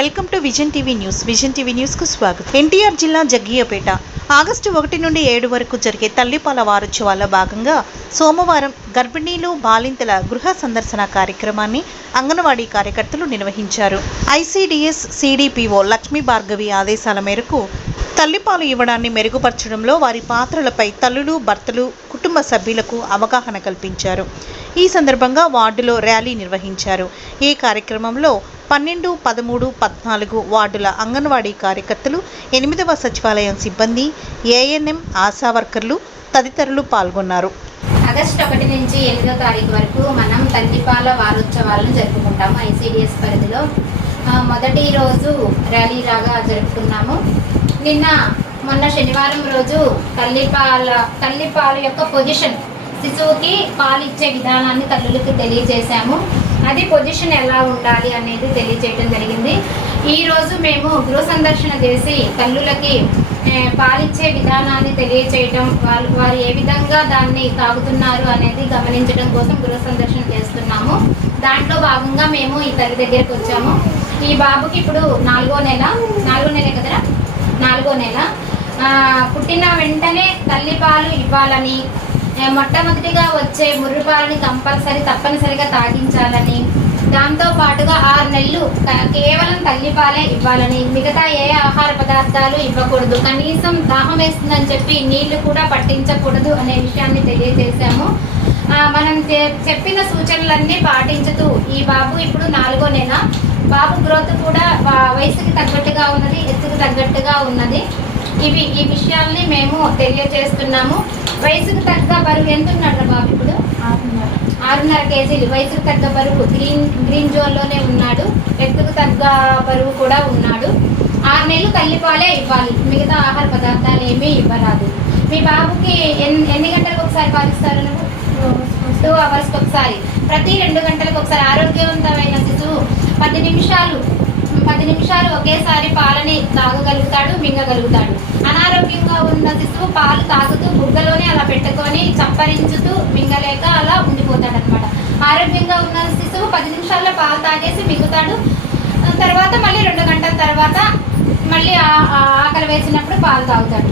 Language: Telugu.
Welcome to vision TV news. Vision TV news కు స్వాగతం. ఎన్టీఆర్ జిల్లా జగ్గియాపేట ఆగస్టు 1 నుండి 7 వరకు జరిగే తల్లిపాల వారోత్సవాల్లో భాగంగా సోమవారం గర్భిణీలు బాలింతల గృహ సందర్శన కార్యక్రమాన్ని అంగన్వాడీ కార్యకర్తలు నిర్వహించారు. ఐసీడీఎస్ సిడిపిఓ లక్ష్మీ భార్గవి ఆదేశాల మేరకు తల్లిపాలు ఇవ్వడాన్ని మెరుగుపరచడంలో వారి పాత్రలపై తల్లులు, భర్తలు, కుటుంబ సభ్యులకు అవగాహన కల్పించారు. ఈ సందర్భంగా వార్డులో ర్యాలీ నిర్వహించారు. ఈ కార్యక్రమంలో 12, 13, 14 వార్డుల అంగన్వాడీ కార్యకర్తలు, 8వ సచివాలయం సిబ్బంది, ఏఎన్ఎం, ఆశా వర్కర్లు తదితరులు పాల్గొన్నారు. ఆగస్టు 1 నుంచి 8వ తారీఖు వరకు మనం తల్లిపాల వారోత్సవాలను జరుపుకుంటాము. ఐసీడీఎస్ పరిధిలో మొదటి రోజు ర్యాలీ లాగా జరుపుకున్నాము. మొన్న శనివారం రోజు తల్లిపాల యొక్క పొజిషన్, శిశువుకి పాలు ఇచ్చే విధానాన్ని తల్లులకు తెలియజేశాము. అది పొజిషన్ ఎలా ఉండాలి అనేది తెలియజేయడం జరిగింది. ఈరోజు మేము గృహ సందర్శన చేసి తల్లులకి పాలిచ్చే విధానాన్ని తెలియచేయటం, వారు ఏ విధంగా దాన్ని తాగుతున్నారు అనేది గమనించడం కోసం గృహ సందర్శన చేస్తున్నాము. దాంట్లో భాగంగా మేము ఈ తల్లి దగ్గరికి వచ్చాము. ఈ బాబుకి ఇప్పుడు 4వ నెల పుట్టిన వెంటనే తల్లిపాలు ఇవ్వాలని, మొట్టమొదటిగా వచ్చే ముర్రుపాలని తప్పనిసరిగా తాగించాలని, దాంతో పాటుగా 6 నెలలు కేవలం తల్లిపాలే ఇవ్వాలని, మిగతా ఏ ఆహార పదార్థాలు ఇవ్వకూడదు, కనీసం దాహం వేస్తుందని చెప్పి నీళ్లు కూడా పట్టించకూడదు అనే విషయాన్ని తెలియజేశాము. మనం చెప్పిన సూచనలన్నీ పాటించుతూ ఈ బాబు ఇప్పుడు 4వ నెల. బాబు గ్రోత్ కూడా వయసుకి తగ్గట్టుగా ఉన్నది, ఎత్తుకు తగ్గట్టుగా ఉన్నది. ఈ విషయాల్ని మేము తెలియజేస్తున్నాము. వయసుకు తగ్గ బరువు ఎంత ఉన్నాడు బాబు? ఇప్పుడు 6.5 కేజీలు. వయసుకు తగ్గ బరువు గ్రీన్ జోన్లోనే ఉన్నాడు. ఎత్తుకు తగ్గ బరువు కూడా ఉన్నాడు. 6 నెలలు తల్లిపాలే ఇవ్వాలి, మిగతా ఆహార పదార్థాలు ఏమీ ఇవ్వరాదు. మీ బాబుకి ఎన్ని గంటలకు ఒకసారి పాలిస్తారు? నువ్వు 2 అవర్స్కి ఒకసారి, ప్రతి 2 గంటలకు ఒకసారి. ఆరోగ్యవంతమైన శిశువు 10 నిమిషాలు ఒకేసారి పాలని తాగగలుగుతాడు, మింగగలుగుతాడు. అనారోగ్యంగా ఉన్న శిశువు పాలు తాగుతూ బుగ్గలోనే అలా పెట్టుకొని చప్పరించుతూ మింగలేక అలా ఉండిపోతాడు అనమాట. ఆరోగ్యంగా ఉన్న శిశువు 10 నిమిషాల్లో పాలు తాగేసి మింగుతాడు. తర్వాత మళ్ళీ 2 గంటల తర్వాత మళ్ళీ ఆకలి వేసినప్పుడు పాలు తాగుతాడు.